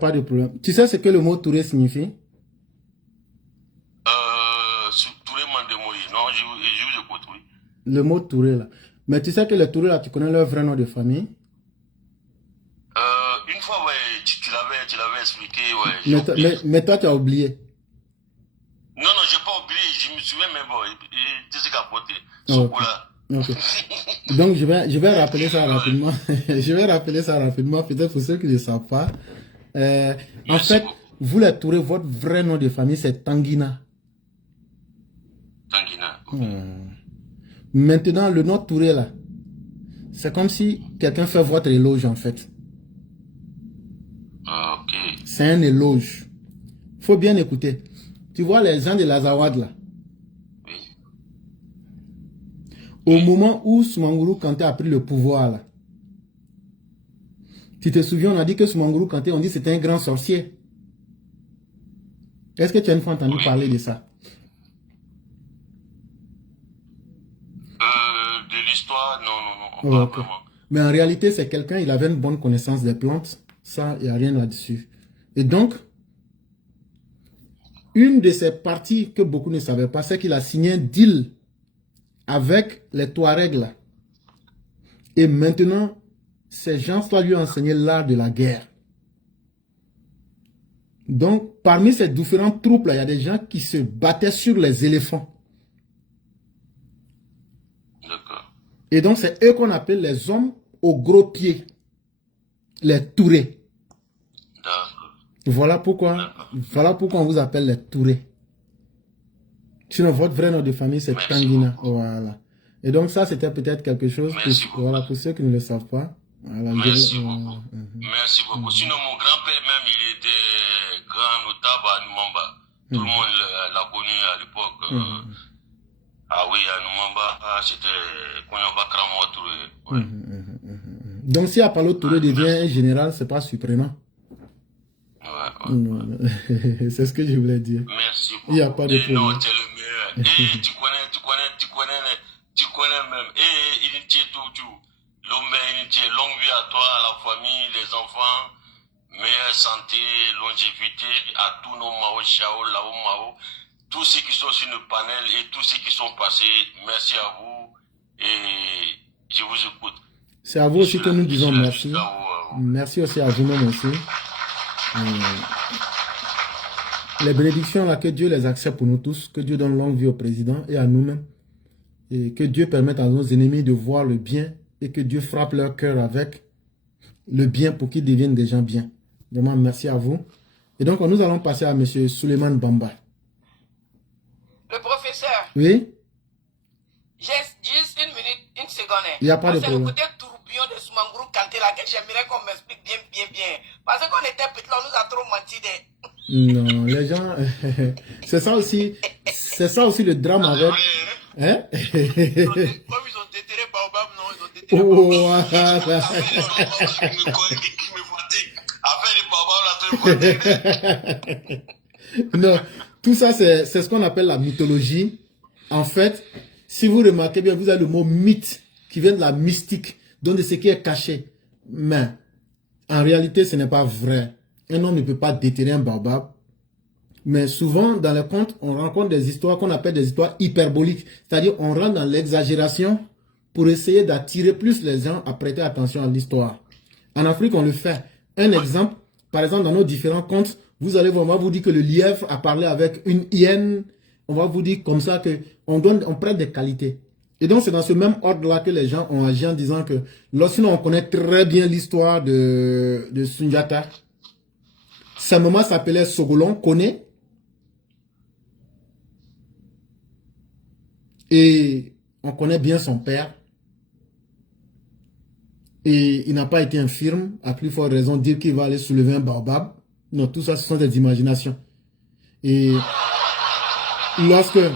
Pas de problème. Tu sais ce que le mot Touré signifie? Touré Mandemori. Non, je vous écoute, oui. Le mot Touré, là. Mais tu sais que les Touré, là, tu connais leur vrai nom de famille? Une fois, ouais, tu l'avais expliqué, ouais, j'ai oublié. Mais toi, tu as oublié. Non, non, j'ai pas oublié, je me souviens, mais bon, tu sais qu'à côté, ce Ok. coup-là. Ok. Donc, je vais rappeler ça rapidement. Je vais rappeler ça rapidement, peut-être pour ceux qui ne savent pas. En Merci fait, beaucoup. vous les Touré, votre vrai nom de famille, c'est Tanguina. Tanguina. Maintenant, le nom Touré, là, c'est comme si quelqu'un fait votre éloge, en fait. Ok. C'est un éloge. Faut bien écouter. Tu vois les gens de l'Azawad, là. Oui. Au moment où Soumangourou Kanté a pris le pouvoir, là, tu te souviens, on a dit que Soumangourou Kanté, on dit que c'était un grand sorcier. Est-ce que tu as une fois entendu parler de ça? De l'histoire, non, non, non, Oh, pas ok. vraiment. Mais en réalité, c'est quelqu'un, il avait une bonne connaissance des plantes. Ça, il n'y a rien là-dessus. Et donc, une de ces parties que beaucoup ne savaient pas, c'est qu'il a signé un deal avec les Touaregs, là. Et maintenant, ces gens-là lui ont enseigné l'art de la guerre. Donc, parmi ces différentes troupes, là, il y a des gens qui se battaient sur les éléphants. D'accord. Et donc, c'est eux qu'on appelle les hommes aux gros pieds. Les Tourés. D'accord. Voilà pourquoi on vous appelle les Tourés. Sinon, votre vrai nom de famille, c'est Merci Tanguina. beaucoup. Voilà. Et donc, ça, c'était peut-être quelque chose Merci pour, beaucoup. voilà, pour ceux qui ne le savent pas. Voilà, Merci beaucoup. Merci beaucoup. Sinon, mon grand-père même, il était grand notable à Numamba. Tout le monde l'a connu à l'époque. Ah oui, à Numamba, c'était Konyamba Kramo Touré. Ouais. Donc, si Apollo Touré devient un général, c'est pas surprenant. C'est ce que je voulais dire. Merci beaucoup. Il n'y a pas de problème. Non, tu es le meilleur. Et tu connais même. Et il tient tout. L'homme, il tient longue vie à toi, à la famille, les enfants, meilleure santé, longévité, à tous nos Mao, Chao, Lao Mao, tous ceux qui sont sur le panel et tous ceux qui sont passés, merci à vous. Et je vous écoute. C'est à vous aussi que nous disons merci. Merci aussi à vous-même aussi. Les bénédictions, là, que Dieu les accepte pour nous tous, que Dieu donne longue vie au président et à nous-mêmes, et que Dieu permette à nos ennemis de voir le bien et que Dieu frappe leur cœur avec le bien pour qu'ils deviennent des gens bien. Vraiment, merci à vous. Et donc, nous allons passer à M. Suleiman Bamba. Le professeur. Oui? Juste une minute, une seconde. Il n'y a pas de problème. C'est le côté tourbillon de Soumangourou Kanté là que j'aimerais qu'on m'explique bien. Parce qu'on était petits là, on nous a trop menti. Non, les gens... c'est ça aussi le drame avec... Hein? Comme ils ont déterré Baobab, non, ils ont déterré Baobab. Oh, voilà. Non, tout ça, c'est ce qu'on appelle la mythologie. En fait, si vous remarquez bien, vous avez le mot mythe qui vient de la mystique, donc de ce qui est caché. Mais, en réalité, ce n'est pas vrai. Un homme ne peut pas déterrer un baobab. Mais souvent, dans les contes, on rencontre des histoires qu'on appelle des histoires hyperboliques. C'est-à-dire, on rentre dans l'exagération pour essayer d'attirer plus les gens à prêter attention à l'histoire. En Afrique, on le fait. Un exemple, par exemple, dans nos différents contes, vous allez voir, on va vous dire que le lièvre a parlé avec une hyène. On va vous dire comme ça que on prête des qualités. Et donc, c'est dans ce même ordre-là que les gens ont agi en disant que, lorsqu'on connaît très bien l'histoire de Sundiata, sa maman s'appelait Sogolon, connaît. Et on connaît bien son père. Et il n'a pas été infirme, à plus forte raison de dire qu'il va aller soulever un baobab. Non, tout ça, ce sont des imaginations. Et lorsque, à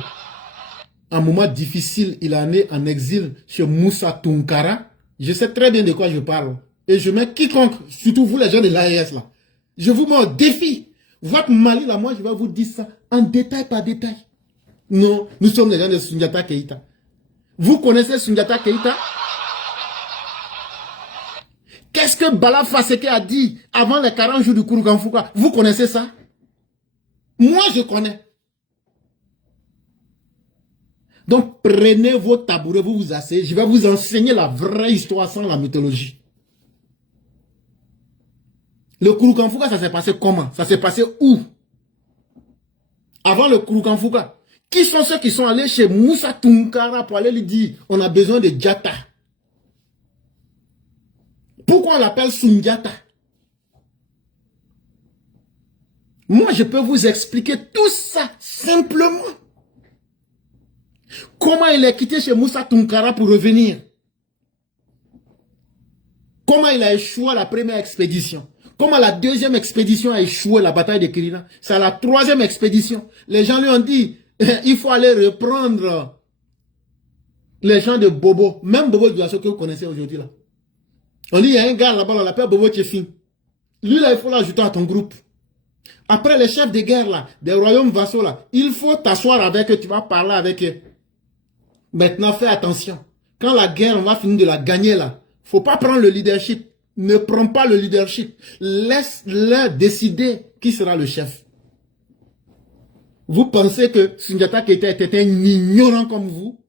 un moment difficile, il est né en exil chez Moussa Tunkara, je sais très bien de quoi je parle. Et je mets quiconque, surtout vous les gens de l'AES là, je vous mets au défi. Votre Mali là, moi je vais vous dire ça en détail par détail. Non, nous sommes les gens de Sundiata Keïta. Vous connaissez Sundiata Keïta? Qu'est-ce que Bala Faseke a dit avant les 40 jours du Kouroukanfouka? Vous connaissez ça? Moi, je connais. Donc, prenez vos tabourets, vous vous asseyez. Je vais vous enseigner la vraie histoire sans la mythologie. Le Kouroukanfouka, ça s'est passé comment? Ça s'est passé où? Avant le Kouroukanfouka. Qui sont ceux qui sont allés chez Moussa Tounkara pour aller lui dire on a besoin de Diatta? Pourquoi on l'appelle Sundiata? Moi, je peux vous expliquer tout ça simplement. Comment il est quitté chez Moussa Tounkara pour revenir? Comment il a échoué à la première expédition? Comment la deuxième expédition a échoué, la bataille de Kirina? C'est à la troisième expédition. Les gens lui ont dit, il faut aller reprendre les gens de Bobo. Même Bobo Dioulasso que vous connaissez aujourd'hui là. On dit, il y a un gars là-bas, on l'appelle Bobo Tchefin. Lui là, il faut l'ajouter à ton groupe. Après les chefs de guerre là, des royaumes vassaux là, il faut t'asseoir avec eux, tu vas parler avec eux. Maintenant, fais attention. Quand la guerre, on va finir de la gagner là, faut pas prendre le leadership. Ne prends pas le leadership. Laisse-leur décider qui sera le chef. Vous pensez que Sundiata Keita était un ignorant comme vous,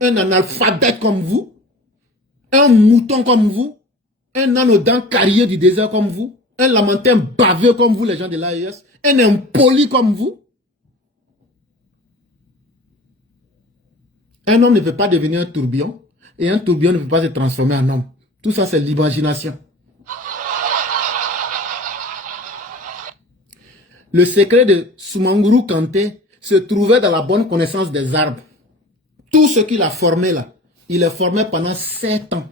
un analphabète comme vous, un mouton comme vous, un anodin carrier du désert comme vous, un lamentin baveux comme vous, les gens de l'AES, un impoli comme vous? Un homme ne peut pas devenir un tourbillon, et un tourbillon ne peut pas se transformer en homme. Tout ça, c'est l'imagination. Le secret de Soumangourou Kanté se trouvait dans la bonne connaissance des arbres. Tout ce qu'il a formé là, il est formé pendant 7 ans.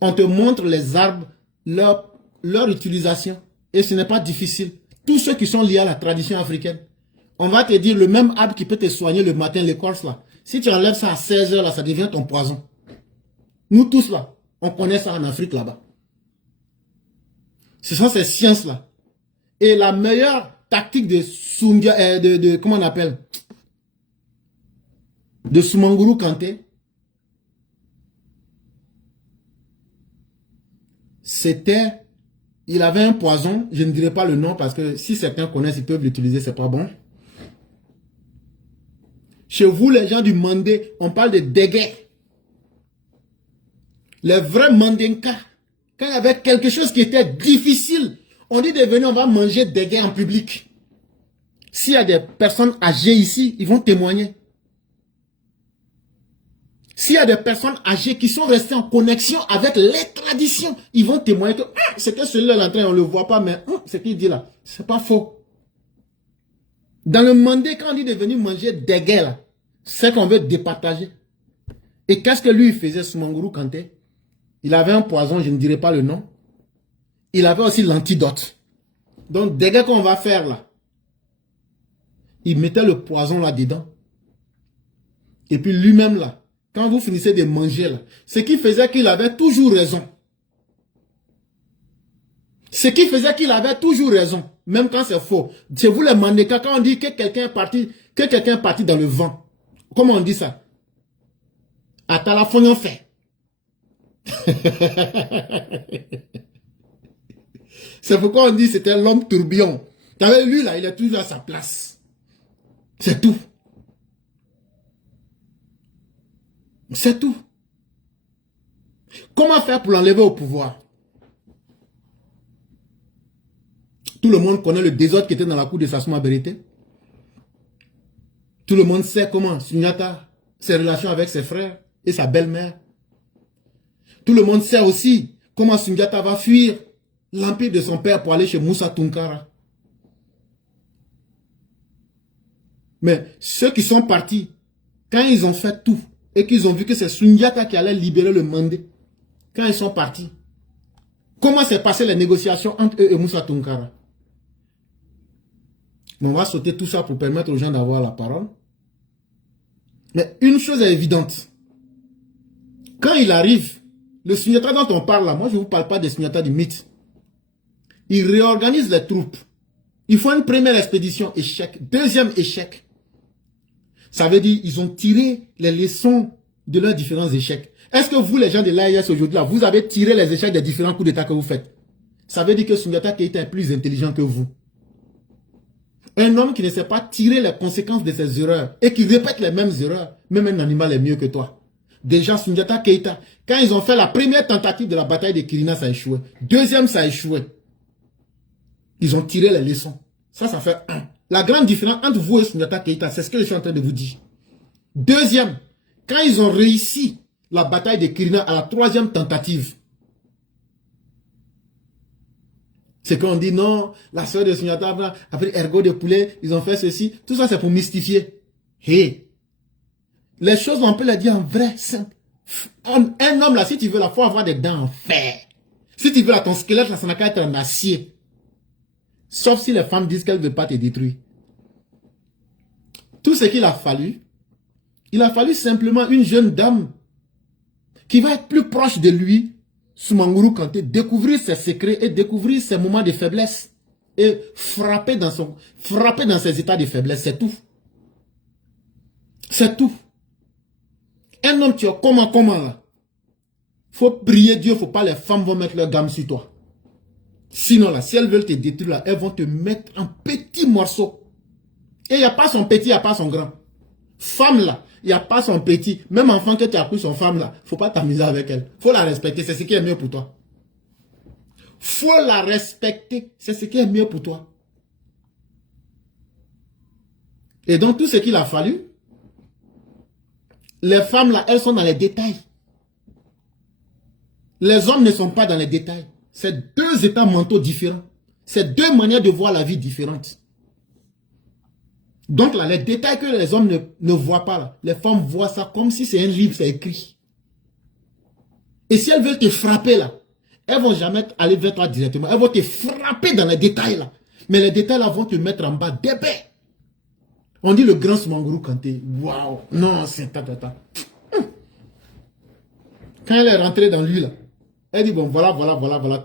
On te montre les arbres, leur utilisation. Et ce n'est pas difficile. Tous ceux qui sont liés à la tradition africaine. On va te dire le même arbre qui peut te soigner le matin, l'écorce là. Si tu enlèves ça à 16 heures là, ça devient ton poison. Nous tous là, on connaît ça en Afrique là-bas. Ce sont ces sciences là. Et la meilleure tactique de comment on appelle? De Soumangourou Kanté, c'était, il avait un poison, je ne dirai pas le nom parce que si certains connaissent, ils peuvent l'utiliser, c'est pas bon. Chez vous, les gens du Mandé, on parle de déguet. Les vrais Mandinkas, quand il y avait quelque chose qui était difficile, on dit de venir, on va manger déguet en public. S'il y a des personnes âgées ici, ils vont témoigner. S'il y a des personnes âgées qui sont restées en connexion avec les traditions, ils vont témoigner que c'est que celui-là l'entrée, on ne le voit pas, mais ce qu'il dit là, c'est pas faux. Dans le Mandé, quand on dit de venir manger déguet là, c'est qu'on veut départager. Et qu'est-ce que lui il faisait, Soumangourou Kanté? Il avait un poison, je ne dirai pas le nom. Il avait aussi l'antidote. Donc, déguet qu'on va faire là, il mettait le poison là-dedans. Et puis lui-même là, quand vous finissez de manger là, ce qui faisait qu'il avait toujours raison. Ce qui faisait qu'il avait toujours raison, même quand c'est faux. Chez vous les Mandékas, quand on dit que quelqu'un est parti dans le vent, comment on dit ça? Atalafonyon fait. C'est pourquoi on dit que c'était l'homme tourbillon. Tu avais lui là, il est toujours à sa place. C'est tout. C'est tout. Comment faire pour l'enlever au pouvoir? Tout le monde connaît le désordre qui était dans la cour de Sassou Berete. Tout le monde sait comment Sundiata, ses relations avec ses frères et sa belle-mère. Tout le monde sait aussi comment Sundiata va fuir l'empire de son père pour aller chez Moussa Tounkara. Mais ceux qui sont partis, quand ils ont fait tout, et qu'ils ont vu que c'est Sundiata qui allait libérer le Mandé, quand ils sont partis, comment s'est passé les négociations entre eux et Moussa Tounkara? Mais on va sauter tout ça pour permettre aux gens d'avoir la parole. Mais une chose est évidente. Quand il arrive, le Sundiata dont on parle là, moi je ne vous parle pas des Sundiata du mythe. Il réorganise les troupes. Il faut une première expédition, échec. Deuxième échec. Ça veut dire qu'ils ont tiré les leçons de leurs différents échecs. Est-ce que vous, les gens de l'AIS aujourd'hui, là, vous avez tiré les échecs des différents coups d'État que vous faites? Ça veut dire que Soundiata Keïta est plus intelligent que vous. Un homme qui ne sait pas tirer les conséquences de ses erreurs et qui répète les mêmes erreurs, même un animal est mieux que toi. Déjà, Soundiata Keïta, quand ils ont fait la première tentative de la bataille de Kirina, ça a échoué. Deuxième, ça a échoué. Ils ont tiré les leçons. Ça fait un. La grande différence entre vous et Soundiata Keïta, c'est ce que je suis en train de vous dire. Deuxième, quand ils ont réussi la bataille de Kirina à la troisième tentative, c'est qu'on dit non, la soeur de Soundiata a pris ergot de poulet, ils ont fait ceci. Tout ça, c'est pour mystifier. Hey, les choses, on peut les dire en vrai. Un homme, là, si tu veux, il faut avoir des dents en fer. Si tu veux, là, ton squelette, là, ça n'a qu'à être en acier. Sauf si les femmes disent qu'elles ne veulent pas te détruire. Tout ce qu'il a fallu, il a fallu simplement une jeune dame qui va être plus proche de lui, Soumaoro Kanté, découvrir ses secrets et découvrir ses moments de faiblesse et frapper dans ses états de faiblesse, c'est tout. C'est tout. Un homme, tu es comment là? Faut prier Dieu, faut pas les femmes vont mettre leur gamme sur toi. Sinon là, si elles veulent te détruire là, elles vont te mettre en petits morceaux. Et il n'y a pas son petit, il n'y a pas son grand. Femme là, il n'y a pas son petit. Même enfant que tu as pris son femme là, faut pas t'amuser avec elle. Faut la respecter, c'est ce qui est mieux pour toi. Faut la respecter, c'est ce qui est mieux pour toi. Et donc tout ce qu'il a fallu, les femmes là, elles sont dans les détails. Les hommes ne sont pas dans les détails. C'est deux états mentaux différents. C'est deux manières de voir la vie différentes. Donc là, les détails que les hommes ne voient pas, là, les femmes voient ça comme si c'est un livre, c'est écrit. Et si elles veulent te frapper là, elles ne vont jamais aller vers toi directement. Elles vont te frapper dans les détails là. Mais les détails là vont te mettre en bas d'épais. On dit le grand Soumaoro Kanté. Waouh! Non, c'est tata. Quand elle est rentrée dans lui là, elle dit bon voilà,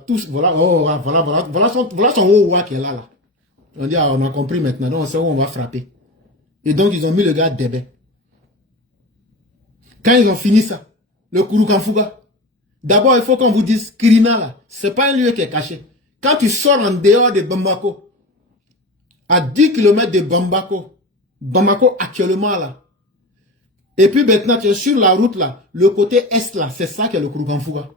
tous, voilà son haut qui est là. On dit ah, on a compris maintenant, donc on sait où on va frapper. Et donc ils ont mis le gars d'ébé. Quand ils ont fini ça, le Kurukanfuga, d'abord il faut qu'on vous dise Kirina là, c'est pas un lieu qui est caché. Quand tu sors en dehors de Bamako, à 10 km de Bamako actuellement là, et puis maintenant tu es sur la route là, le côté est là, c'est ça qui est le Kurukanfuga.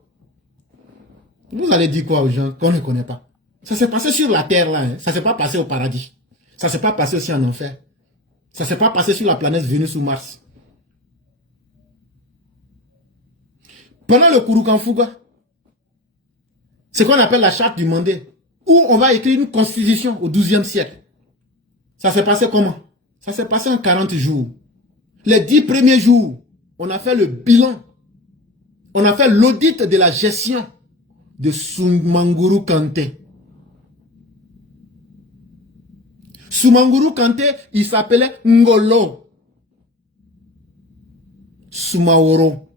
Vous allez dire quoi aux gens qu'on ne connaît pas? Ça s'est passé sur la terre là, hein. Ça s'est pas passé au paradis. Ça s'est pas passé aussi en enfer. Ça s'est pas passé sur la planète Vénus ou Mars. Pendant le Kurukanfuga, ce qu'on appelle la charte du Mandé, où on va écrire une constitution au XIIe siècle. Ça s'est passé comment? Ça s'est passé en 40 jours. Les 10 premiers jours, on a fait le bilan. On a fait l'audit de la gestion de Soumaoro Kanté. Soumaoro Kanté, il s'appelait Ngolo Soumaoro.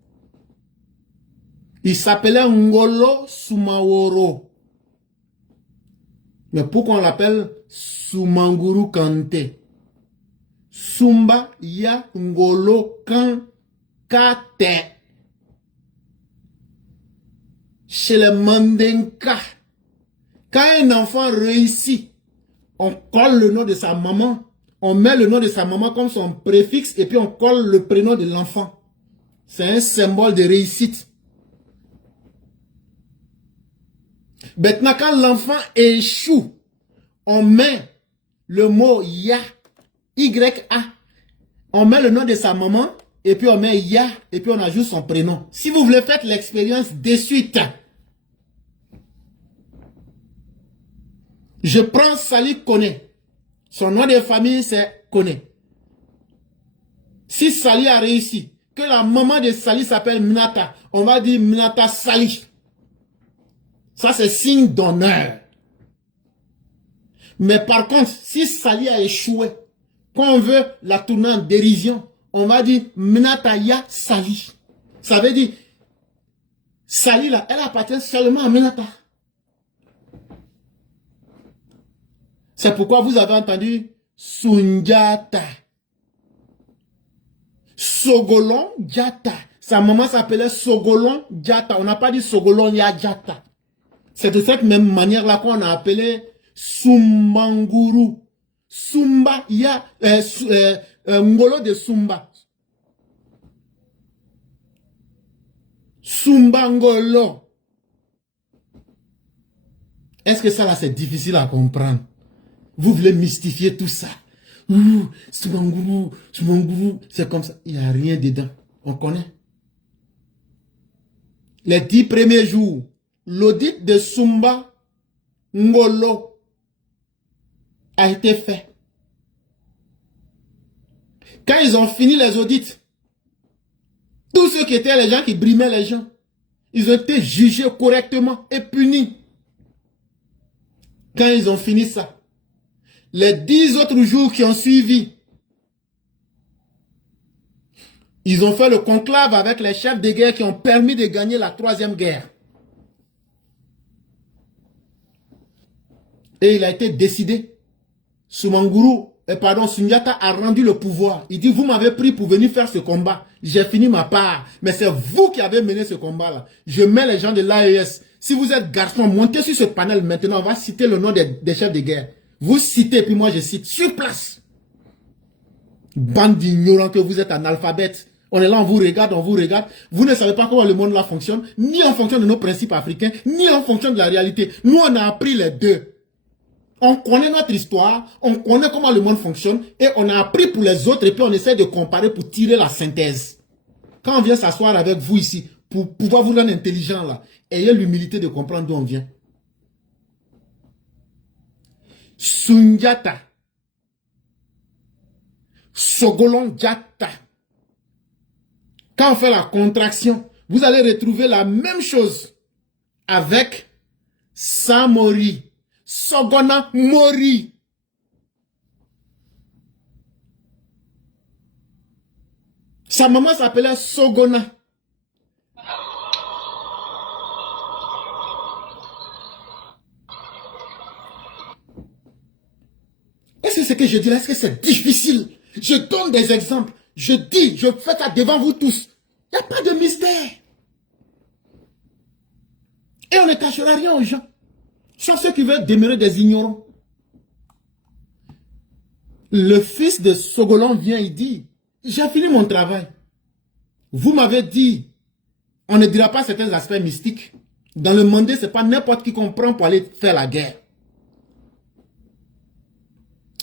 Il s'appelait Ngolo Soumaoro. Mais pourquoi on l'appelle Soumaoro Kanté? Sumba ya Ngolo Kanté. Chez les Mandinka, quand un enfant réussit, on colle le nom de sa maman, on met le nom de sa maman comme son préfixe et puis on colle le prénom de l'enfant. C'est un symbole de réussite. Maintenant, quand l'enfant échoue, on met le mot Ya, Y-A. On met le nom de sa maman et puis on met Ya et puis on ajoute son prénom. Si vous voulez faire l'expérience de suite, je prends Sali Kone. Son nom de famille, c'est Kone. Si Sali a réussi, que la maman de Sali s'appelle Minata, on va dire Minata Sali. Ça, c'est signe d'honneur. Mais par contre, si Sali a échoué, quand on veut la tourner en dérision, on va dire Minata Ya Sali. Ça veut dire, Sali là, elle appartient seulement à Minata. C'est pourquoi vous avez entendu Soundiata. Sogolon Diata. Sa maman s'appelait Sogolon Diatta. On n'a pas dit Sogolon Diatta. C'est de cette même manière-là qu'on a appelé Sumbanguru. Sumba, il y a Ngolo de Sumba. Sumbangolo. Est-ce que ça là c'est difficile à comprendre? Vous voulez mystifier tout ça. Sumbanguru, Sumbanguru, c'est comme ça. Il n'y a rien dedans. On connaît. Les 10 premiers jours, l'audit de Sumba Ngolo a été fait. Quand ils ont fini les audits, tous ceux qui étaient les gens qui brimaient les gens, ils ont été jugés correctement et punis. Quand ils ont fini ça, les 10 autres jours qui ont suivi, ils ont fait le conclave avec les chefs de guerre qui ont permis de gagner la 3e guerre. Et il a été décidé, Sundiata a rendu le pouvoir. Il dit, vous m'avez pris pour venir faire ce combat. J'ai fini ma part. Mais c'est vous qui avez mené ce combat-là. Je mets les gens de l'AES. Si vous êtes garçon, montez sur ce panel maintenant. On va citer le nom des chefs de guerre. Vous citez, puis moi je cite sur place. Bande d'ignorants que vous êtes analphabètes. On est là, on vous regarde, on vous regarde. Vous ne savez pas comment le monde là fonctionne, ni en fonction de nos principes africains, ni en fonction de la réalité. Nous, on a appris les deux. On connaît notre histoire, on connaît comment le monde fonctionne, et on a appris pour les autres, et puis on essaie de comparer pour tirer la synthèse. Quand on vient s'asseoir avec vous ici, pour pouvoir vous rendre intelligent là, ayez l'humilité de comprendre d'où on vient. Sundiata, Sogolon Diatta. Quand on fait la contraction, vous allez retrouver la même chose avec Samori, Sogona Mori. Sa maman s'appelait Sogona. Est-ce que ce que je dis là, est-ce que c'est difficile? Je donne des exemples. Je dis, je fais ça devant vous tous. Il n'y a pas de mystère. Et on ne cachera rien aux gens. Sauf ceux qui veulent demeurer des ignorants. Le fils de Sogolon vient, il dit, j'ai fini mon travail. Vous m'avez dit, on ne dira pas certains aspects mystiques. Dans le Mandé, ce n'est pas n'importe qui qu'on prend pour aller faire la guerre.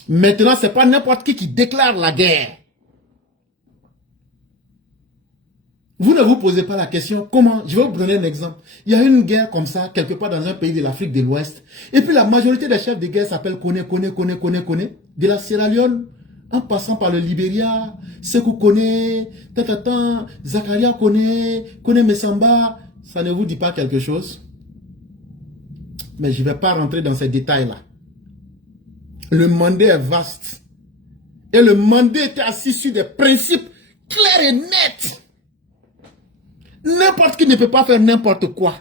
Maintenant, ce n'est pas n'importe qui déclare la guerre. Vous ne vous posez pas la question, comment? Je vais vous donner un exemple. Il y a une guerre comme ça, quelque part dans un pays de l'Afrique de l'Ouest. Et puis la majorité des chefs de guerre s'appellent Kone, de la Sierra Leone, en passant par le Libéria, Sekou Kone, Zakaria Kone Mesamba. Ça ne vous dit pas quelque chose? Mais je ne vais pas rentrer dans ces détails-là. Le Mandé est vaste. Et le Mandé était assis sur des principes clairs et nets. N'importe qui ne peut pas faire n'importe quoi.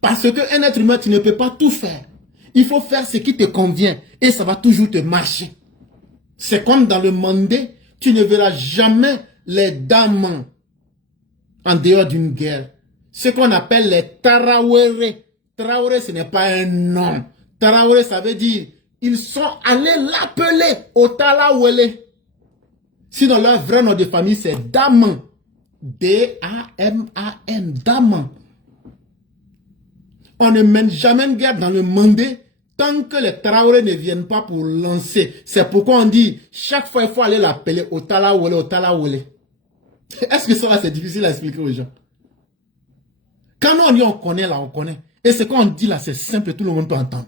Parce qu'un être humain, tu ne peux pas tout faire. Il faut faire ce qui te convient. Et ça va toujours te marcher. C'est comme dans le Mandé, tu ne verras jamais les dames en dehors d'une guerre. Ce qu'on appelle les Tarawere. Traoré, ce n'est pas un nom. Traoré, ça veut dire, ils sont allés l'appeler au Talawele. Sinon, leur vrai nom de famille, c'est Daman. D-A-M-A-N, Daman. On ne mène jamais une guerre dans le Mandé tant que les Traoré ne viennent pas pour lancer. C'est pourquoi on dit, chaque fois, il faut aller l'appeler au Talawele, au Talawele. Est-ce que ça, c'est difficile à expliquer aux gens? Quand on dit on connaît, là, on connaît. Et ce qu'on dit là, c'est simple, tout le monde peut entendre.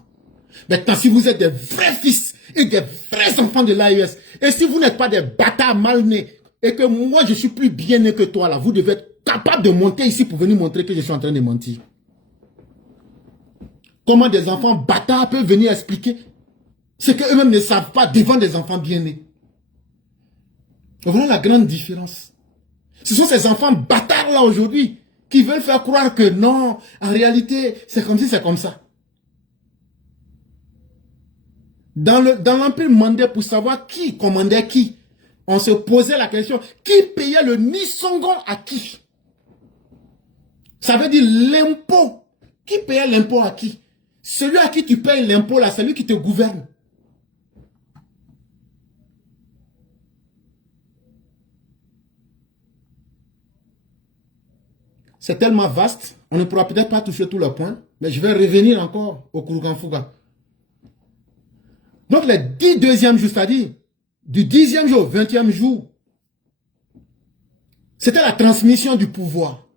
Maintenant, si vous êtes des vrais fils et des vrais enfants de l'AES, et si vous n'êtes pas des bâtards mal nés, et que moi, je suis plus bien né que toi, là, vous devez être capable de monter ici pour venir montrer que je suis en train de mentir. Comment des enfants bâtards peuvent venir expliquer ce qu'eux-mêmes ne savent pas devant des enfants bien nés. Voilà la grande différence. Ce sont ces enfants bâtards là aujourd'hui qui veulent faire croire que non, en réalité, c'est comme si c'est comme ça. Dans l'Empire mandé, pour savoir qui commandait qui, on se posait la question, qui payait le Nisongon à qui? Ça veut dire l'impôt. Qui paye l'impôt à qui? Celui à qui tu payes l'impôt là, c'est lui qui te gouverne. C'est tellement vaste, on ne pourra peut-être pas toucher tous les points, mais je vais revenir encore au Kouroukanfouga. Donc les 10 deuxièmes jours, c'est-à-dire du 10e jour au 20e jour, c'était la transmission du pouvoir.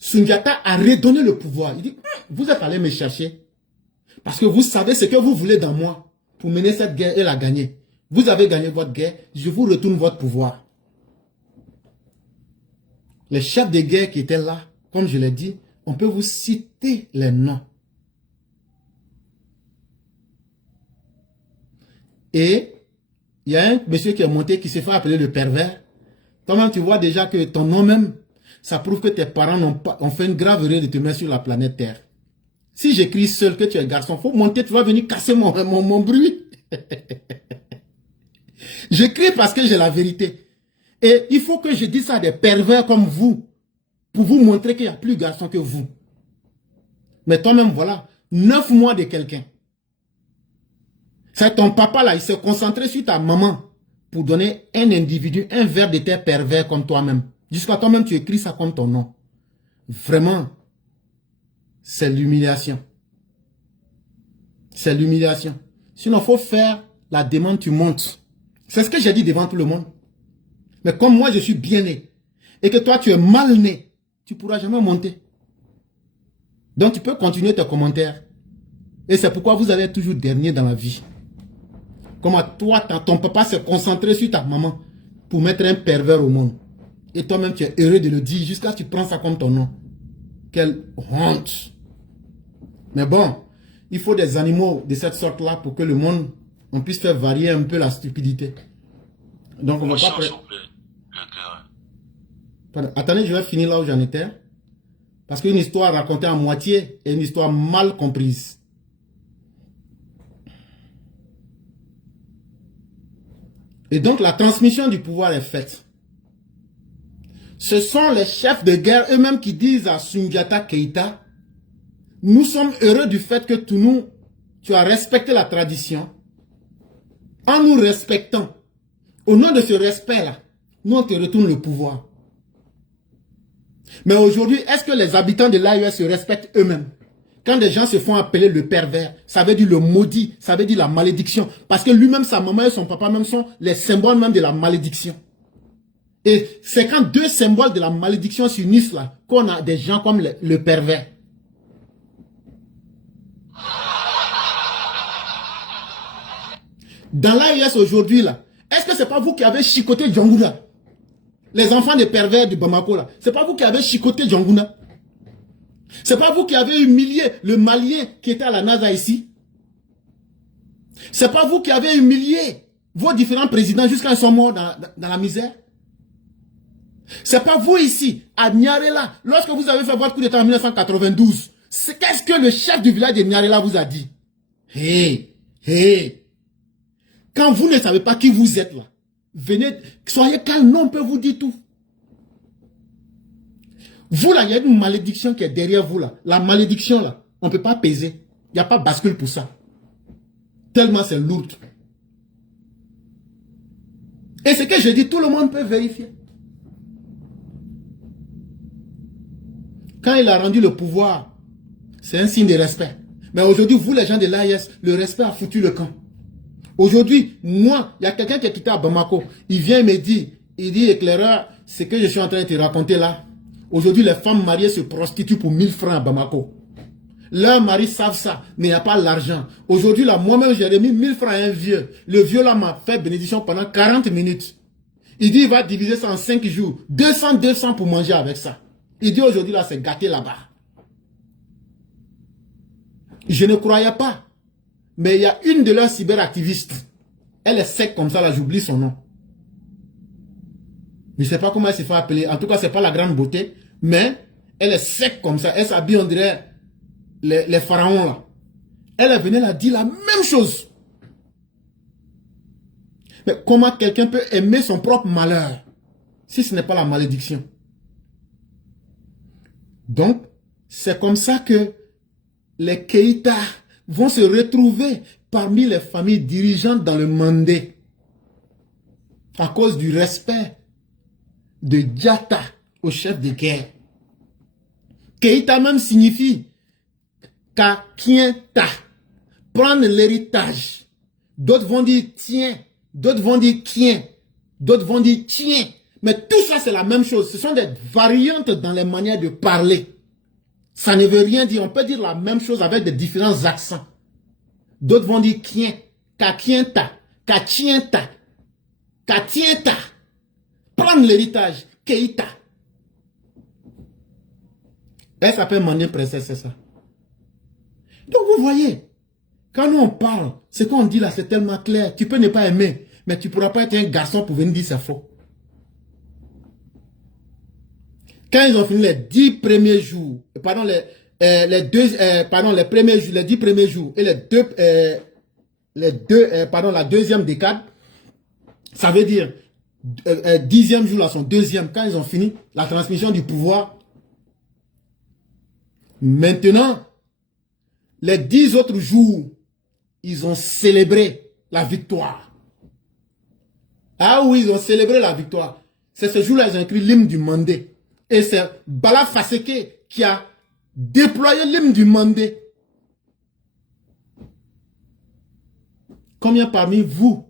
Sundiata a redonné le pouvoir. Il dit, vous êtes allé me chercher parce que vous savez ce que vous voulez dans moi pour mener cette guerre et la gagner. Vous avez gagné votre guerre, je vous retourne votre pouvoir. Les chefs de guerre qui étaient là, comme je l'ai dit, on peut vous citer les noms. Et il y a un monsieur qui est monté qui s'est fait appeler le pervers. Toi-même, tu vois déjà que ton nom même, ça prouve que tes parents ont fait une grave erreur de te mettre sur la planète Terre. Si j'écris seul que tu es garçon, faut monter, tu vas venir casser mon bruit. J'écris parce que j'ai la vérité. Et il faut que je dise ça à des pervers comme vous, pour vous montrer qu'il n'y a plus garçon que vous. Mais toi-même, voilà, 9 mois de quelqu'un. C'est ton papa là, il s'est concentré sur ta maman pour donner un individu, un verre de terre pervers comme toi-même. Jusqu'à toi-même, tu écris ça comme ton nom. Vraiment, c'est l'humiliation. C'est l'humiliation. Sinon, il faut faire la demande, tu montes. C'est ce que j'ai dit devant tout le monde. Mais comme moi, je suis bien né, et que toi, tu es mal né, tu ne pourras jamais monter. Donc, tu peux continuer tes commentaires. Et c'est pourquoi vous allez être toujours dernier dans la vie. Comme à toi, ton papa s'est concentré sur ta maman pour mettre un pervers au monde. Et toi-même, tu es heureux de le dire jusqu'à ce que tu prends ça comme ton nom. Quelle honte. Mais bon, il faut des animaux de cette sorte-là pour que le monde, on puisse faire varier un peu la stupidité. Donc, on va pas... Attendez, je vais finir là où j'en étais. Parce qu'une histoire racontée à moitié est une histoire mal comprise. Et donc, la transmission du pouvoir est faite. Ce sont les chefs de guerre eux-mêmes qui disent à Sundiata Keïta, nous sommes heureux du fait que tu as respecté la tradition. En nous respectant, au nom de ce respect-là, nous on te retourne le pouvoir. Mais aujourd'hui, est-ce que les habitants de l'AES se respectent eux-mêmes? Quand des gens se font appeler le pervers, ça veut dire le maudit, ça veut dire la malédiction. Parce que lui-même, sa maman et son papa même sont les symboles même de la malédiction. Et c'est quand deux symboles de la malédiction s'unissent là, qu'on a des gens comme le pervers. Dans l'AES aujourd'hui là, est-ce que c'est pas vous qui avez chicoté Djangouna? Les enfants des pervers de Bamako là, c'est pas vous qui avez chicoté Djangouna? C'est pas vous qui avez humilié le Malien qui était à la NASA ici? C'est pas vous qui avez humilié vos différents présidents jusqu'à ce qu'ils sont morts dans la misère? C'est pas vous ici, à Nyarela, lorsque vous avez fait votre coup d'état en 1992, qu'est-ce que le chef du village de Nyarela vous a dit? Quand vous ne savez pas qui vous êtes là, venez, soyez calme, non, on peut vous dire tout. Vous là, il y a une malédiction qui est derrière vous là. La malédiction là, on ne peut pas peser. Il n'y a pas de bascule pour ça. Tellement c'est lourd. Et ce que je dis, tout le monde peut vérifier. Quand il a rendu le pouvoir, c'est un signe de respect. Mais aujourd'hui, vous les gens de l'AES, le respect a foutu le camp. Aujourd'hui, moi, il y a quelqu'un qui est quitté à Bamako. Il vient me dire, il dit, éclaireur, ce que je suis en train de te raconter là. Aujourd'hui, les femmes mariées se prostituent pour 1000 francs à Bamako. Leurs maris savent ça, mais il n'y a pas l'argent. Aujourd'hui, là, moi-même, j'ai remis 1000 francs à un vieux. Le vieux là m'a fait bénédiction pendant 40 minutes. Il dit, il va diviser ça en 5 jours. 200 pour manger avec ça. Il dit, aujourd'hui, là, c'est gâté là-bas. Je ne croyais pas. Mais il y a une de leurs cyberactivistes. Elle est sec comme ça, là, j'oublie son nom. Je ne sais pas comment elle s'est fait appeler. En tout cas, ce n'est pas la grande beauté. Mais elle est sec comme ça. Elle s'habille, on dirait, les pharaons, là. Elle est venue là dire la même chose. Mais comment quelqu'un peut aimer son propre malheur si ce n'est pas la malédiction? Donc, c'est comme ça que les Keïta vont se retrouver parmi les familles dirigeantes dans le Mandé à cause du respect de Diatta au chef de guerre. Keïta même signifie Kakienta, prendre l'héritage. D'autres vont dire tiens, d'autres vont dire kien, d'autres vont dire tiens. Mais tout ça c'est la même chose. Ce sont des variantes dans les manières de parler. Ça ne veut rien dire. On peut dire la même chose avec des différents accents. D'autres vont dire kien, kakienta, kachienta, katienta. Prendre l'héritage, Keïta. Elle s'appelle Mandé Princesse, c'est ça. Donc vous voyez, quand nous on parle, ce qu'on dit là c'est tellement clair. Tu peux ne pas aimer, mais tu ne pourras pas être un garçon pour venir dire c'est faux. Quand ils ont fini les 10 premiers jours, pardon, les 10 premiers jours et la deuxième décade, ça veut dire 10e jour là, son deuxième, quand ils ont fini la transmission du pouvoir. Maintenant, les 10 autres jours, ils ont célébré la victoire. Ah oui, ils ont célébré la victoire. C'est ce jour-là qu'ils ont écrit l'hymne du Mandé. Et c'est Bala Faseke qui a déployé l'hymne du Mandé. Combien parmi vous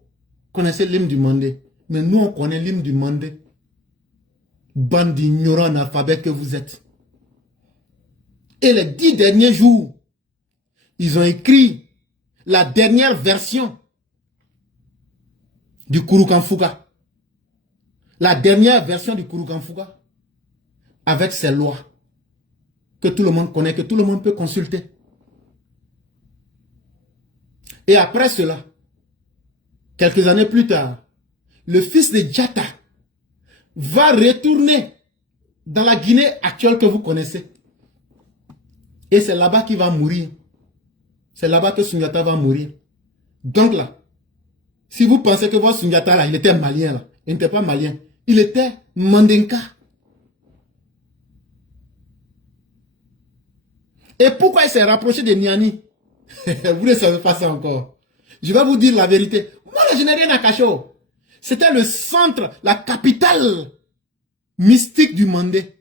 connaissez l'hymne du Mandé? Mais nous, on connaît l'hymne du Mandé. Bande d'ignorants analphabètes que vous êtes. Et les 10 derniers jours, ils ont écrit la dernière version du Kurukanfuga. La dernière version du Kurukanfuga. Avec ses lois. Que tout le monde connaît, que tout le monde peut consulter. Et après cela, quelques années plus tard, le fils de Diatta va retourner dans la Guinée actuelle que vous connaissez. Et c'est là-bas qu'il va mourir. C'est là-bas que Sundiata va mourir. Donc là, si vous pensez que votre Sundiata là, il était malien là, il n'était pas malien. Il était Mandenka. Et pourquoi il s'est rapproché de Niani? Vous ne savez pas ça encore. Je vais vous dire la vérité. Moi, je n'ai rien à cacher. C'était le centre, la capitale mystique du Mandé.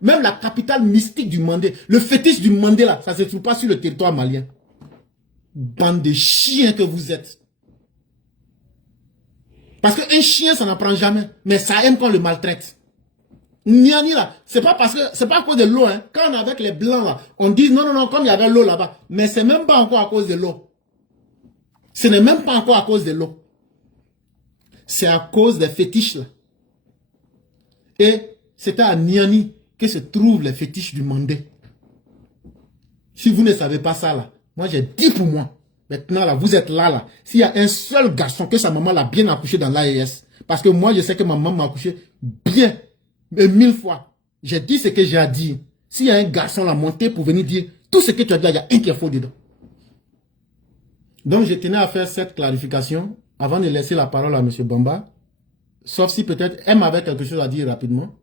Même la capitale mystique du Mandé. Le fétiche du Mandé, là, ça ne se trouve pas sur le territoire malien. Bande de chiens que vous êtes. Parce qu'un chien, ça n'apprend jamais. Mais ça aime quand on le maltraite. Niani, là, c'est pas à cause de l'eau, hein. Quand on est avec les blancs, là, on dit non, comme il y avait l'eau là-bas. Mais c'est même pas encore à cause de l'eau. Ce n'est même pas encore à cause de l'eau. C'est à cause des fétiches, là. Et c'était à Niani que se trouvent les fétiches du Mandé. Si vous ne savez pas ça, là, moi j'ai dit pour moi. Maintenant, là, vous êtes là, là. S'il y a un seul garçon que sa maman l'a bien accouché dans l'AES, parce que moi, je sais que ma maman m'a accouché bien, mais 1000 fois. J'ai dit ce que j'ai à dire. S'il y a un garçon là monté pour venir dire tout ce que tu as dit, il y a un qui est faux dedans. Donc, je tenais à faire cette clarification avant de laisser la parole à M. Bamba. Sauf si peut-être elle m'avait quelque chose à dire rapidement.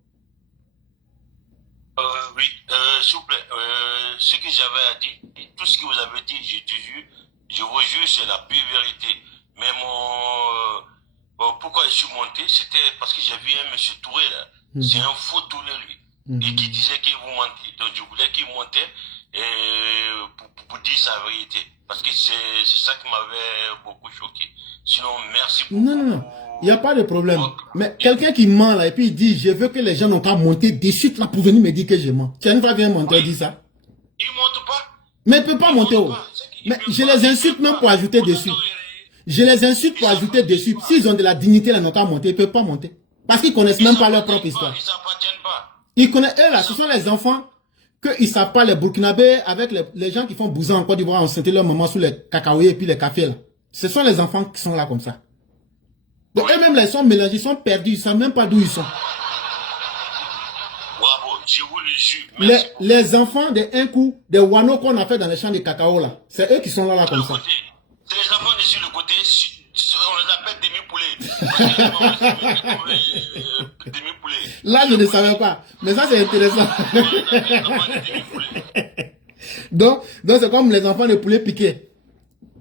Oui, s'il vous plaît, ce que j'avais à dire, tout ce que vous avez dit, je vous jure, c'est la pure vérité. Mais pourquoi je suis monté, c'était parce que j'ai vu un monsieur Touré là. C'est un faux Touré lui. Et qui disait qu'il vous mentait. Donc je voulais qu'il montait pour dire sa vérité. Parce que c'est ça qui m'avait beaucoup choqué. Sinon, merci beaucoup. Non. Il n'y a pas de problème. Mais quelqu'un qui ment là et puis il dit je veux que les gens n'ont qu'à monter de suite là pour venir me dire que je mens. Tu n'as pas bien monter dit ça? Il ne monte pas. Mais il ne peut pas monter. Mais je les insulte même pour ajouter dessus. Je les insulte pour ajouter dessus. S'ils ont de la dignité, ils n'ont qu'à monter. Ils ne peuvent pas monter. Parce qu'ils ne connaissent même pas leur propre histoire. Ils n'appartiennent pas. Ils connaissent, eux là, ce sont les enfants qu'ils ne savent pas, les Burkinabés, avec les gens qui font bousin en Côte d'Ivoire, on sentait leur maman sous les cacaoyers et puis les cafés là. Ce sont les enfants qui sont là comme ça. Donc eux-mêmes là, ils sont mélangés, ils sont perdus, ils ne savent même pas d'où ils sont. Bravo, je vous le jure. Les enfants des un coup, des wano qu'on a fait dans les champs de cacao là, c'est eux qui sont là comme ça. C'est les enfants de sur le côté, on les appelle demi-poulets. Demi-poulets. Là, je ne savais pas. Mais ça, c'est intéressant. Donc c'est comme les enfants de poulet piqué.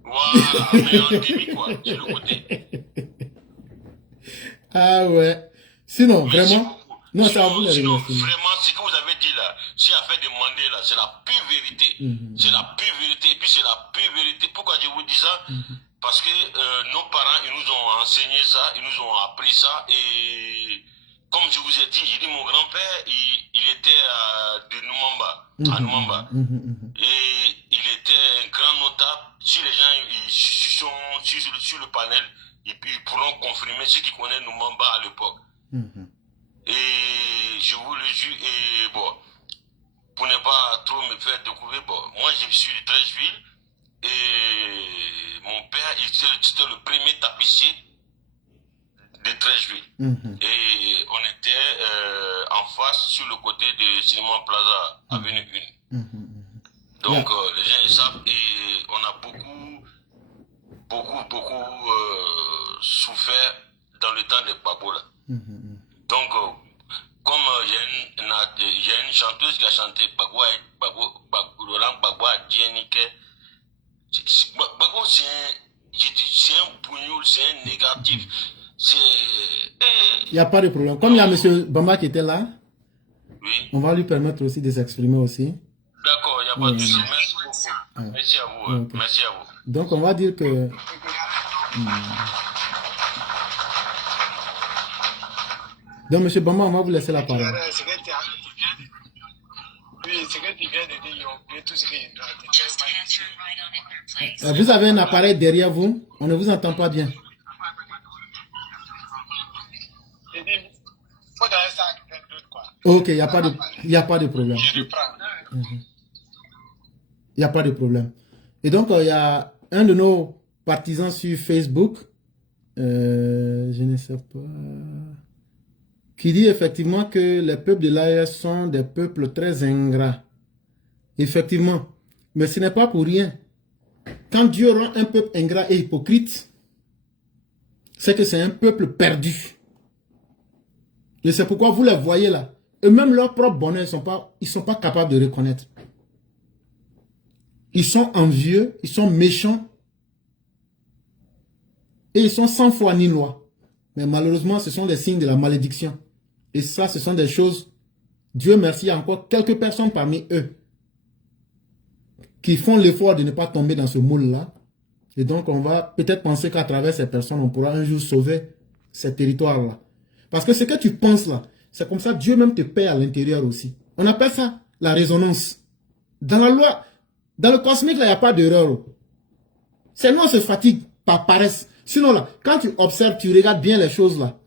Voilà, mais en demi, quoi, sur le côté. Ah ouais. Sinon, Merci vraiment. beaucoup. Non, c'est à vous les Sinon, remerciements. vraiment, ce que vous avez dit là, si affaire de demander là, c'est la pure vérité. C'est la pure vérité. Et puis c'est la pure vérité. Pourquoi je vous dis ça? Parce que nos parents, ils nous ont enseigné ça, ils nous ont appris ça. Et comme je vous ai dit, j'ai dit mon grand-père, il était de Numamba, à Numamba. Et il était un grand notable. Si les gens ils sont sur le panel, ils pourront confirmer ceux qui connaissent Numamba à l'époque. Et je vous le jure, et bon, pour ne pas trop me faire découvrir, bon, moi je suis de Trècheville et mon père, c'était le premier tapissier de Trècheville. Et on était en face sur le côté de Cinéma Plaza, avenue 1. Donc les gens ils savent et on a beaucoup souffert dans le temps de Babo là. Donc, comme il y a une chanteuse qui a chanté Roland Bagbo a Djenike, Bagbo c'est un bougnoul, c'est un négatif. Il n'y a pas de problème. Comme il y a M. Bamba qui était là, oui. On va lui permettre aussi de s'exprimer aussi. D'accord, il n'y a pas de souci. Merci beaucoup. Merci à vous. Okay. Merci à vous. Donc, on va dire que... Donc, M. Bamba, on va vous laisser la parole. Vous avez un appareil derrière vous, on ne vous entend pas bien. Ok, il n'y a pas de problème. Il n'y a pas de problème. Et donc, il y a un de nos partisans sur Facebook, je ne sais pas, qui dit effectivement que les peuples de l'AES sont des peuples très ingrats. Effectivement. Mais ce n'est pas pour rien. Quand Dieu rend un peuple ingrat et hypocrite, c'est que c'est un peuple perdu. Et c'est pourquoi vous les voyez là. Eux-mêmes, leur propre bonheur, ils sont pas capables de reconnaître. Ils sont envieux, ils sont méchants. Et ils sont sans foi ni loi. Mais malheureusement, ce sont des signes de la malédiction. Et ça, ce sont des choses, Dieu merci, il y a encore quelques personnes parmi eux qui font l'effort de ne pas tomber dans ce moule-là. Et donc, on va peut-être penser qu'à travers ces personnes, on pourra un jour sauver ces territoires-là. Parce que ce que tu penses là, c'est comme ça, Dieu même te paie à l'intérieur aussi. On appelle ça la résonance. Dans la loi, dans le cosmique, là, il n'y a pas d'erreur. C'est nous, on se fatigue par paresse. Sinon, là, quand tu observes, tu regardes bien les choses là,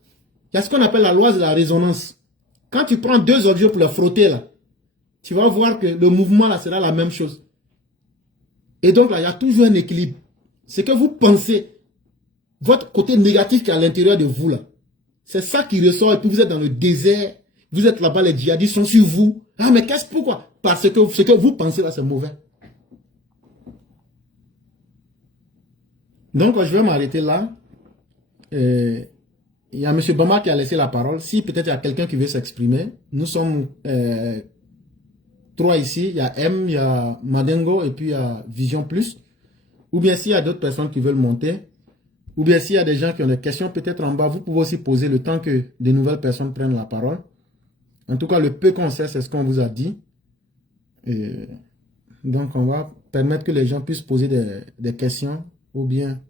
il y a ce qu'on appelle la loi de la résonance. Quand tu prends deux objets pour les frotter là, tu vas voir que le mouvement là sera la même chose. Et donc là, il y a toujours un équilibre. Ce que vous pensez, votre côté négatif qui est à l'intérieur de vous là, c'est ça qui ressort et puis vous êtes dans le désert, vous êtes là-bas, les djihadistes sont sur vous. Ah mais pourquoi? Parce que ce que vous pensez là, c'est mauvais. Donc je vais m'arrêter là. Il y a M. Bamba qui a laissé la parole. Si peut-être il y a quelqu'un qui veut s'exprimer, nous sommes 3 ici. Il y a M, il y a Madengo et puis il y a Vision Plus. Ou bien s'il y a d'autres personnes qui veulent monter, ou bien s'il y a des gens qui ont des questions peut-être en bas, vous pouvez aussi poser le temps que de nouvelles personnes prennent la parole. En tout cas, le peu qu'on sait, c'est ce qu'on vous a dit. Et donc, on va permettre que les gens puissent poser des questions ou bien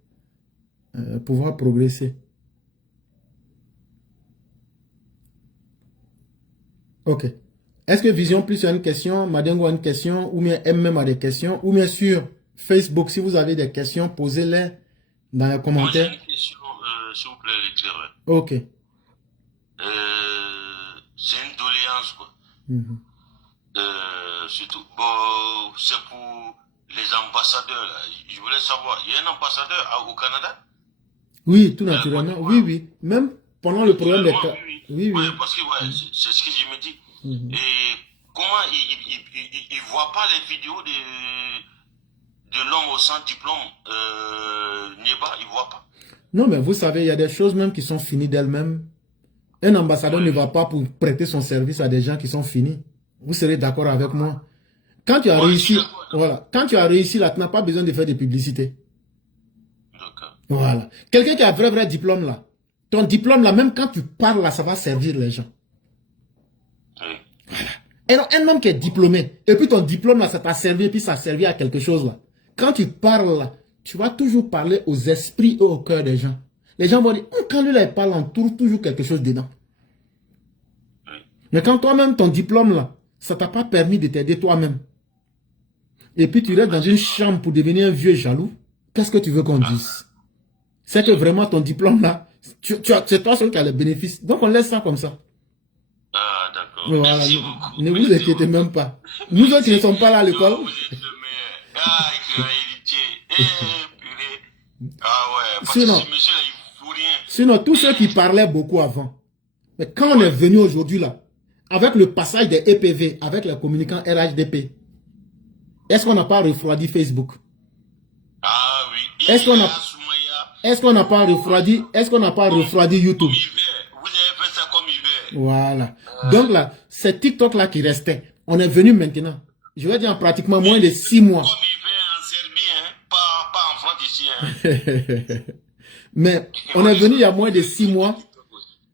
pouvoir progresser. Ok. Est-ce que Vision Plus a une question, Madengo a une question, ou bien MM a des questions, ou bien sur Facebook, si vous avez des questions, posez-les dans les commentaires. Moi, j'ai une question, s'il vous plaît, l'éclaireur. Ok. C'est une doléance, quoi. Surtout, bon, c'est pour les ambassadeurs, là. Je voulais savoir, il y a un ambassadeur au Canada? Oui, tout naturellement. Oui, oui. Même pendant le problème des cas. Oui, parce que c'est ce que je me dis. Et comment ils ne voient pas les vidéos de l'homme au sans diplôme Nieba, ils ne voient pas. Non, mais vous savez, il y a des choses même qui sont finies d'elles-mêmes. Un ambassadeur ne va pas pour prêter son service à des gens qui sont finis. Vous serez d'accord avec moi. Quand tu as réussi, voilà, quand tu as réussi là, tu n'as pas besoin de faire de publicité. Voilà. Quelqu'un qui a un vrai diplôme là, ton diplôme là, même quand tu parles là, ça va servir les gens. Voilà. Un homme qui est diplômé, et puis ton diplôme là, ça t'a servi, et puis ça a servi à quelque chose là. Quand tu parles là, tu vas toujours parler aux esprits et au cœur des gens. Les gens vont dire, quand lui là, il parle, on trouve toujours quelque chose dedans. Mais quand toi-même, ton diplôme là, ça t'a pas permis de t'aider toi-même. Et puis tu restes dans une chambre pour devenir un vieux jaloux, qu'est-ce que tu veux qu'on dise? C'est que vraiment ton diplôme là, c'est toi seul qui as les bénéfices. Donc on laisse ça comme ça. Ah, d'accord. Voilà, ne vous inquiétez même pas. Nous autres qui ne sommes pas là à l'école. Vous êtes le meilleur. Ah, héritier. Purée. Ah ouais, parce Sinon, que ce monsieur là, il fout rien. Sinon, tous ceux qui parlaient beaucoup avant, mais quand on est venu aujourd'hui là, avec le passage des EPV, avec les communicants RHDP, est-ce qu'on n'a pas refroidi Facebook? Ah oui. Est-ce qu'on n'a pas refroidi YouTube? Vous avez fait ça comme hiver. Voilà. Donc là, c'est TikTok là qui restait. On est venu maintenant. Je vais dire en pratiquement moins de 6 mois. Comme hiver en Serbie, hein? Pas en France ici. Hein? Mais on est venu il y a moins de 6 mois.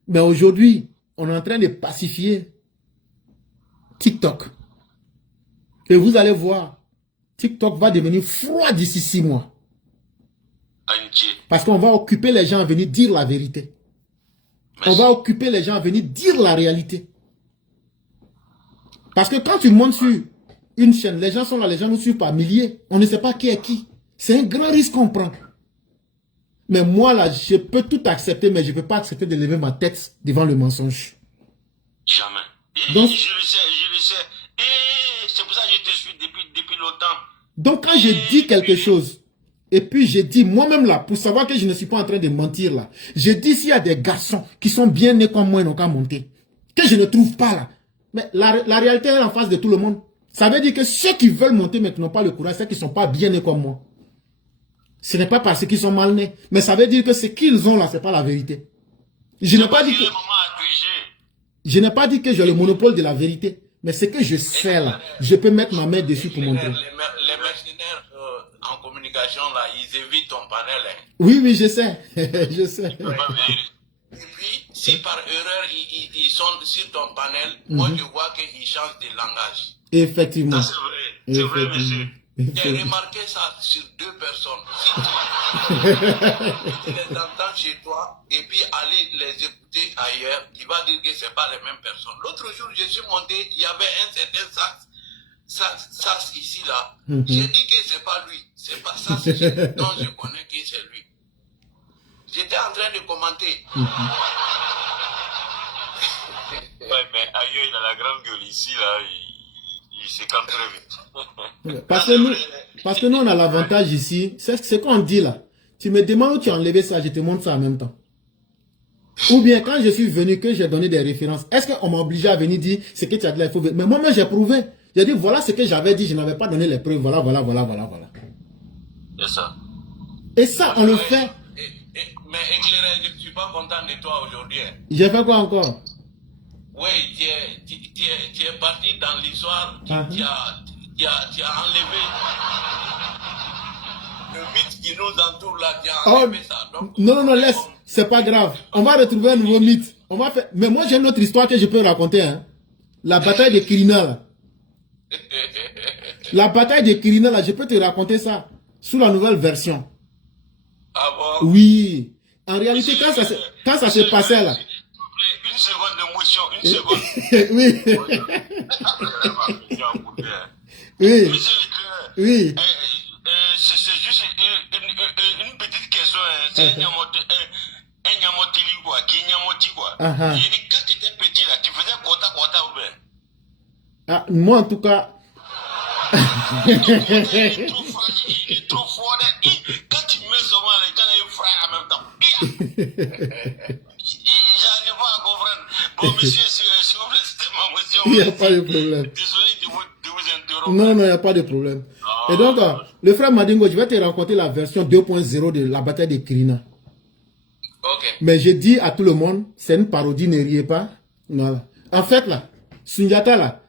Mais aujourd'hui, on est en train de pacifier TikTok. Et vous allez voir, TikTok va devenir froid d'ici 6 mois. Parce qu'on va occuper les gens à venir dire la vérité. On va occuper les gens à venir dire la réalité. Parce que quand tu montes sur une chaîne, les gens sont là, les gens nous suivent par milliers. On ne sait pas qui est qui. C'est un grand risque qu'on prend. Mais moi là, je peux tout accepter, mais je ne peux pas accepter de lever ma tête devant le mensonge. Jamais. Donc, je le sais. Et c'est pour ça que je te suis depuis longtemps. Donc quand je dis quelque chose, et puis j'ai dit moi-même là, pour savoir que je ne suis pas en train de mentir là, je dis s'il y a des garçons qui sont bien nés comme moi, ils n'ont qu'à monter. Que je ne trouve pas là. Mais la réalité est en face de tout le monde. Ça veut dire que ceux qui veulent monter mais qui n'ont pas le courage, c'est qu'ils ne sont pas bien nés comme moi. Ce n'est pas parce qu'ils sont mal nés. Mais ça veut dire que ce qu'ils ont là, ce n'est pas la vérité. Je n'ai pas dit que... Je n'ai pas dit que j'ai le monopole de la vérité. Mais ce que je sais là, je peux mettre ma main dessus pour montrer. Les mercenaires en communication là, ils évitent ton panel. Hein. Oui, je sais. Je sais. Et puis, si par erreur ils sont sur ton panel, moi je vois qu'ils changent de langage. Effectivement. Ça c'est vrai, monsieur. J'ai remarqué ça sur 2 personnes. Si tu les entends chez toi et puis aller les écouter ailleurs, tu vas dire que ce n'est pas les mêmes personnes. L'autre jour, je suis monté, il y avait un certain Sas ici là. J'ai dit que ce n'est pas lui. Ce n'est pas Sas dont je connais que c'est lui. J'étais en train de commenter. Ouais, mais ailleurs, il a la grande gueule ici là. Il se calme très vite. Parce que nous, on a l'avantage ici. C'est ce qu'on dit là. Tu me demandes où tu as enlevé ça, je te montre ça en même temps. Ou bien quand je suis venu, que j'ai donné des références, est-ce qu'on m'a obligé à venir dire ce que tu as dit là, il faut... Mais moi-même, j'ai prouvé. J'ai dit, voilà ce que j'avais dit, je n'avais pas donné les preuves. Voilà. C'est ça. Et ça, on le fait. Mais éclairé, je ne suis pas content de toi aujourd'hui. Hein. J'ai fait quoi encore? Oui, tu es parti dans l'histoire, tu as enlevé le mythe qui nous entoure là, tu as enlevé ça. Donc, non, laisse, c'est pas grave. On va retrouver un nouveau mythe. On va faire... Mais moi j'ai une autre histoire que je peux raconter. Hein. La bataille de Kirina là. La bataille de Kirina là, je peux te raconter ça sous la nouvelle version. Ah bon? Oui. En réalité, quand ça s'est passé là. Une seconde de motion, une seconde. Oui. Oui. Oui. Oui. C'est juste une petite question. C'est un Nyamotili quoi, qui est Nyamoti quoi. J'ai dit, quand tu étais petit là, tu faisais quota ou bien? Ah, moi en tout cas. Il est trop fort. Quand tu mets souvent, les gens ils frappent en même temps. J'arrive pas à comprendre. Bon, monsieur, s'il vous plaît, c'était ma motion. Il n'y a pas de problème. Désolé de vous interrompre. Non, il n'y a pas de problème. Et donc, le frère Madingo, je vais te raconter la version 2.0 de la bataille de Kirina. Ok. Mais j'ai dit à tout le monde, c'est une parodie, ne riez pas. Voilà. En fait, là, Sundiata, là,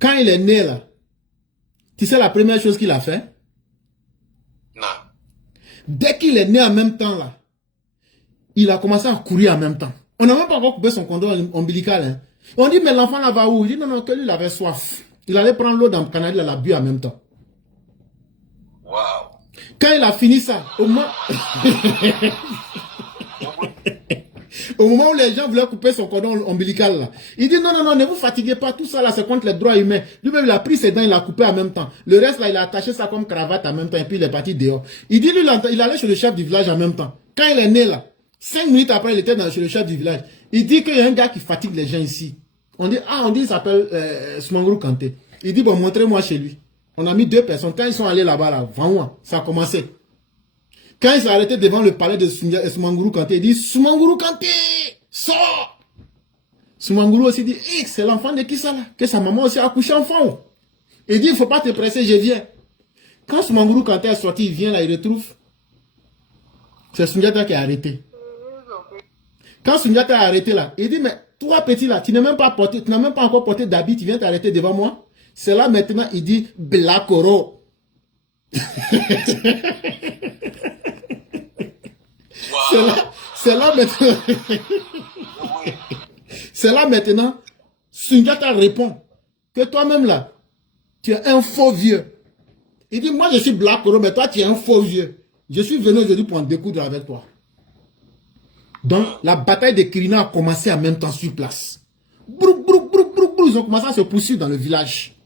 quand il est né, là, tu sais la première chose qu'il a fait? Non. Dès qu'il est né en même temps, là, il a commencé à courir en même temps. On n'a même pas encore coupé son cordon ombilical. Hein. On dit, mais l'enfant là va où? Il dit, non, non, que lui, il avait soif. Il allait prendre l'eau dans le canal, il l'a bu en même temps. Waouh. Quand il a fini ça, au moment où les gens voulaient couper son cordon ombilical, là, il dit non, non, non, ne vous fatiguez pas, tout ça là, c'est contre les droits humains. Lui-même, il a pris ses dents, il a coupé en même temps. Le reste là, il a attaché ça comme cravate en même temps, et puis il est parti dehors. Il dit, lui, il allait chez le chef du village en même temps. Quand il est né là, 5 minutes après, il était chez le chef du village. Il dit qu'il y a un gars qui fatigue les gens ici. On dit, il s'appelle Soumangourou Kanté. Il dit, bon, montrez-moi chez lui. On a mis 2 personnes. Quand ils sont allés là-bas, là, vraiment, ça a commencé. Quand il s'est arrêté devant le palais de Soumangourou Kanté, il dit, Soumangourou Kanté, sors! Soumangourou aussi dit, c'est l'enfant de qui ça là? Que sa maman aussi a accouché enfant. Il dit, il ne faut pas te presser, je viens. Quand Soumangourou Kanté est sorti, il vient là, il retrouve. C'est Sundiata qui est arrêté. Quand Sundiata est arrêté là, il dit, mais toi petit là, tu n'as même pas encore porté d'habit, tu viens t'arrêter devant moi. C'est là maintenant, il dit, Blakoro. C'est là maintenant. C'est là maintenant, Sundiata répond que toi-même là, tu es un faux vieux. Il dit, moi je suis Blakoro, mais toi tu es un faux vieux. Je suis venu aujourd'hui pour en découdre avec toi. Donc, la bataille de Kirina a commencé en même temps sur place. Brou, brou, brou, brou, brou, ils ont commencé à se poursuivre dans le village.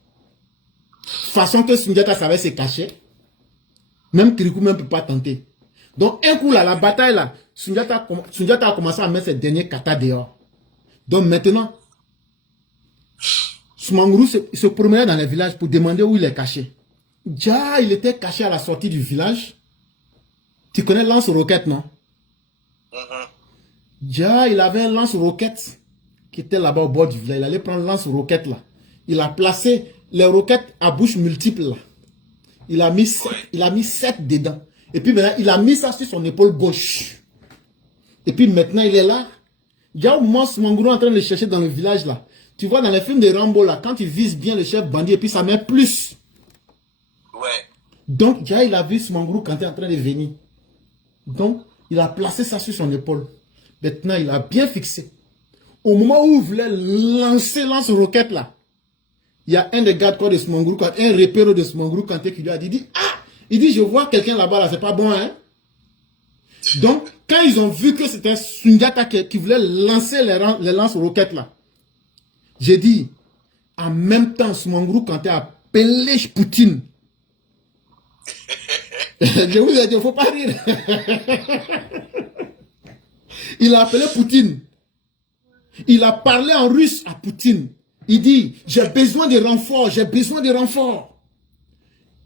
Façon que Sundiata savait se cacher. Même Kirikou même ne peut pas tenter. Donc, un coup là, la bataille là, Sundiata a commencé à mettre ses derniers katas dehors. Donc maintenant, Soumangourou se promenait dans les villages pour demander où il est caché. Déjà, il était caché à la sortie du village. Tu connais lance-roquette, non? Déjà, il avait un lance-roquette qui était là-bas au bord du village. Il allait prendre lance-roquette là. Il a placé les roquettes à bouche multiple là. Il a mis 7 dedans. Et puis maintenant, il a mis ça sur son épaule gauche. Et puis maintenant, il est là. Il y a au moment Soumangourou en train de le chercher dans le village là. Tu vois dans les films de Rambo là, quand il vise bien le chef bandit et puis ça met plus. Ouais. Donc, déjà, il a vu Soumangourou quand il est en train de venir. Donc, il a placé ça sur son épaule. Maintenant, il a bien fixé. Au moment où il voulait lancer lance-roquette là, il y a un des gardes-corps de Soumangourou Kanté, un repère de Soumangourou Kanté qui lui a dit, il dit, je vois quelqu'un là-bas là, c'est pas bon, hein. Donc, quand ils ont vu que c'était Sundiata qui voulait lancer les lance-roquettes là, j'ai dit, en même temps, Soumangourou Kanté a appelé Poutine. Je vous ai dit, il ne faut pas rire. Il a appelé Poutine. Il a parlé en russe à Poutine. Il dit, j'ai besoin de renforts, j'ai besoin de renforts.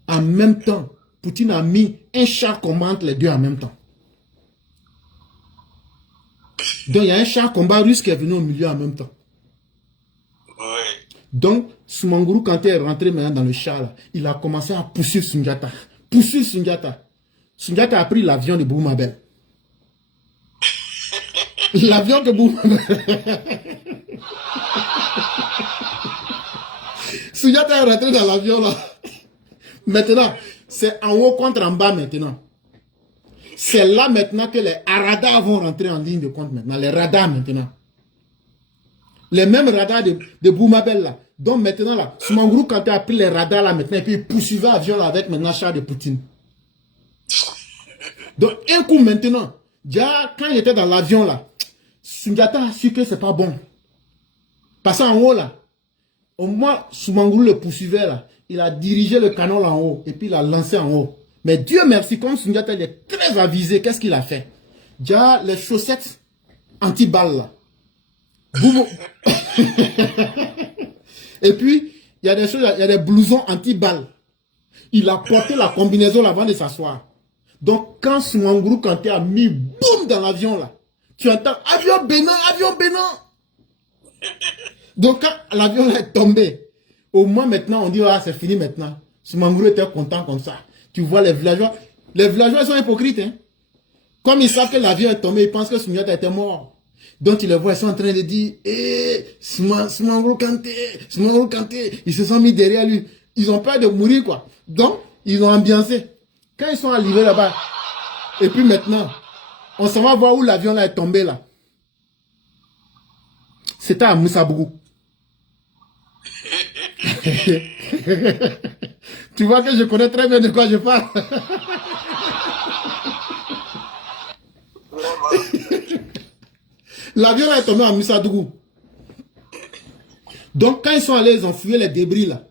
En même temps, Poutine a mis un char combat entre les deux en même temps. Donc, il y a un char combat russe qui est venu au milieu en même temps. Oui. Donc, Soumangourou Kanté est rentré maintenant dans le char. Là. Il a commencé à poursuivre Sundiata. Poursuivre Sundiata. Sundiata a pris l'avion de Boumabel. L'avion de Boumabel. Sundiata est rentré dans l'avion là. Maintenant, c'est en haut contre en bas maintenant. C'est là maintenant que les radars vont rentrer en ligne de compte maintenant. Les radars maintenant. Les mêmes radars de Boumabel là. Donc maintenant là, Soumangourou Kanté a pris les radars là maintenant et puis il poursuivait l'avion là avec maintenant char de Poutine. Donc un coup maintenant, déjà quand il était dans l'avion là, Sundiata a su que c'est pas bon. Passant en haut là, au moins Soumangourou le poursuivait là, il a dirigé le canon là en haut et puis il a lancé en haut. Mais Dieu merci, comme Sundiata il est très avisé, qu'est-ce qu'il a fait? Déjà les chaussettes anti-balles là. Boum. Et puis, il y a des choses, il y a des blousons anti-balles. Il a porté la combinaison avant de s'asseoir. Donc, quand Soumangourou Kanté a mis boum dans l'avion là, tu entends avion Bénin, avion Bénin. Donc, quand l'avion est tombé, au moins maintenant, on dit, ah, c'est fini maintenant. Soumangourou était content comme ça. Tu vois les villageois sont hypocrites. Hein? Comme ils savent que l'avion est tombé, ils pensent que Sundiata était mort. Donc ils le voient, ils sont en train de dire, Soumangou Kanté, Soumangou Kanté. Ils se sont mis derrière lui. Ils ont peur de mourir, quoi. Donc, ils ont ambiancé. Quand ils sont arrivés là-bas, et puis maintenant, on s'en va voir où l'avion là est tombé là. C'était à Moussabougou. Tu vois que je connais très bien de quoi je parle. L'avion est tombé à Moussabougou. Donc quand ils sont allés, ils ont fouillé les débris là.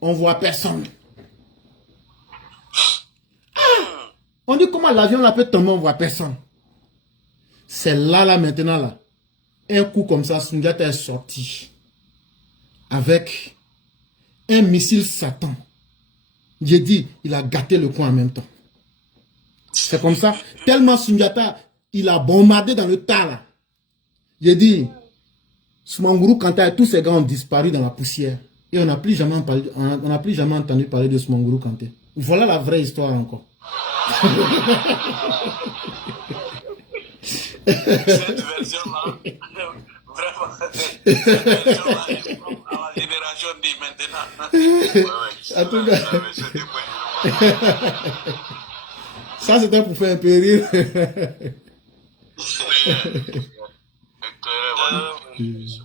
On voit personne. On dit comment l'avion là peut tomber, on voit personne. C'est là maintenant là. Un coup comme ça, Sundiata est sorti. Avec un missile Satan. J'ai dit, il a gâté le coin en même temps. C'est comme ça. Tellement Sundiata, il a bombardé dans le tas là. J'ai dit, Soumangou Kanté et tous ces gars ont disparu dans la poussière. Et on n'a plus jamais entendu parler de Soumangou Kanté. Voilà la vraie histoire encore. Cette version-là, vraiment, cette version-là est propre à la génération de maintenant. En tout cas, ça c'était pour faire un peu rire. Éclairez, voilà.